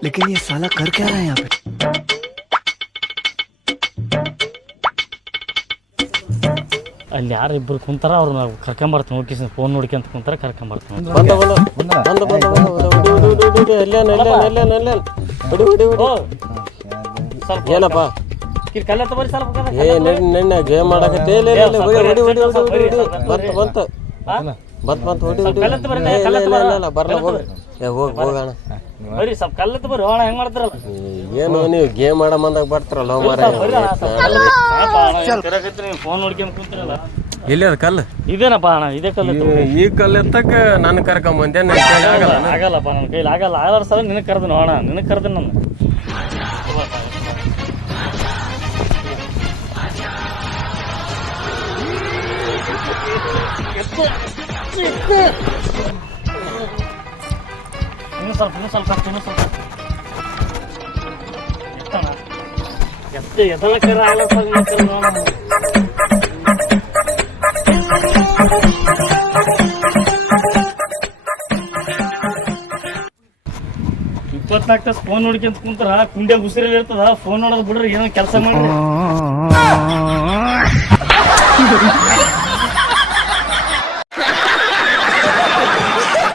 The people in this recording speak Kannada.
लेकिन ये साला कर क्या रहा है यहाँ पे ಅಲ್ಲಿ ಯಾರು ಇಬ್ರು ಕುಂತಾರ ಅವ್ರನ್ನ ಕರ್ಕೊಂಬರ್ತೀನಿ ಹೋಗಿ ಫೋನ್ ನೋಡ್ಕೊಂತ ಕುಂತಾರ ಕರ್ಕೊಂಬರ್ತೀನಿ ಬಂದ ಬಂದ ಬಂದ ಬಂದ ಬಂದ ಹೊಡಿ ಹೊಡಿ ಹೊಡಿ ಹೊಡಿ ಅಲ್ಲೇನ ಅಲ್ಲೇನ ಅಲ್ಲೇನ ಅಲ್ಲೇನ ಹೊಡಿ ಹೊಡಿ ಹೊಡಿ ಸ್ವಲ್ಪ ಏನಪ್ಪ ಕಲ್ಲ ತಗೋರಿ ಸ್ವಲ್ಪ ಕಲ್ಲ. ಏ ನೆನ್ನೆ ನೆನ್ನೆ ಗೇಮ್ ಮಾಡಕತ್ತೆ ಇಲ್ಲ ಇಲ್ಲ ಇಲ್ಲ ಹೊಡಿ ಹೊಡಿ ಹೊಡಿ ಹೊಡಿ ಹೊಡಿ ಹೊಡಿ ಬಂತ ಬಂತ ಹಾ? ಬಂತ ಬಂತ ಹೊಡಿ ಹೊಡಿ ಕಲ್ಲತ್ತು ಬರ್ರಿ, ಏ, ಇಲ್ಲ ಕಲ್ಲತ್ತು ಇಲ್ಲ ಇಲ್ಲ ಬರ್ರಿ. ಇಲ್ಲ ಬರ್ಲ ಹೋಗ ಏ ಹೋಗ್ ಹೋಗೋಣ. ಬರ್ರಿ ಸ್ವಲ್ಪ ಕಲ್ಲತ್ತು ಬರ್ರಿ ಹೋಣ ಹೆಂಗ್ ಮಾಡ್ತಾರಲ್ಲ. ಏನು ನೀವು ಗೇಮ್ ಆಡ ಮಂದಾಗ ಬರ್ತಾರಲ್ಲ ಮಾರ ಫೋನ್ ನೋಡ್ಕೊಂಡ್ ಕುಂತಿರಲ್ಲ. ಎಲ್ಲಿ ಅದ ಕಲ್ಲು? ಇದೇನಪ್ಪ ಅಣ್ಣ ಇದೇ ಕಲ್ಲು ಈ ಕಲ್ಲು ಎತ್ತಕ್ಕ ನನ್ನ ಕರ್ಕೊಂಬಂದೆ ನನ್ನ ಕೈಲಿ ಆಗಲ್ಲ ಆಗಲ್ಲಪ್ಪ ನನ್ನ ಕೈಲಿ ಆಗಲ್ಲ. ಆಧಾರ ಸಲ ನಿನಗೆ ಕರೆದು ಅಣ್ಣ ನಿನಗೆ ಕರೆದು ನಾನು. ಸ್ವಲ್ಪ, ಇನ್ನೂ ಸ್ವಲ್ಪ ಇನ್ನೂ ಸ್ವಲ್ಪ. ಎತ್ತಣ. ಎತ್ತ ಎದಲ ಕರ ಆಲೋಚನೆ ಮಾಡ್ತಾರೆ ನೋಡಮ್ಮ ತಾಸು ಫೋನ್ ನೋಡ್ಕೊಂತ ಕುಂತಾರ ಕುಂಡೆ ಉಸಿರಲ್ಲಿ ಇರ್ತದ ಫೋನ್ ನೋಡೋದು ಬಿಡ್ರಿ, ಏನೋ ಕೆಲಸ ಮಾಡಿ